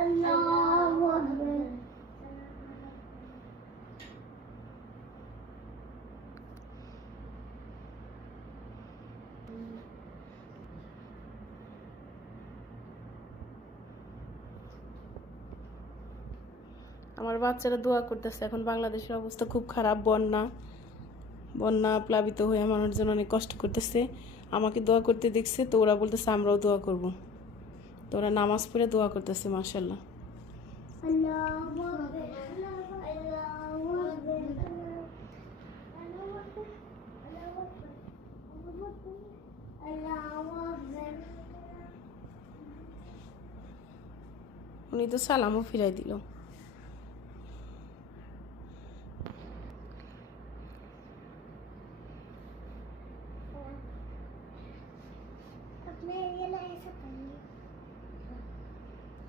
আল্লাহু আকবার। আমার বাচ্চারা দোয়া করতেছে। এখন বাংলাদেশের অবস্থা খুব খারাপ, বন্যা বন্যা প্লাবিত হয়ে মানুষজন অনেক কষ্ট করতেছে। আমাকে দোয়া করতে দেখছে, তো ওরা বলতেছে আমরাও দোয়া করব। তো ওরা নামাজ পড়ে দোয়া করতেছে। মাশাআল্লাহ। আল্লাহু আকবার। আল্লাহু আকবার। আল্লাহু আকবার। উনি তো সালামও ফিরাই দিল।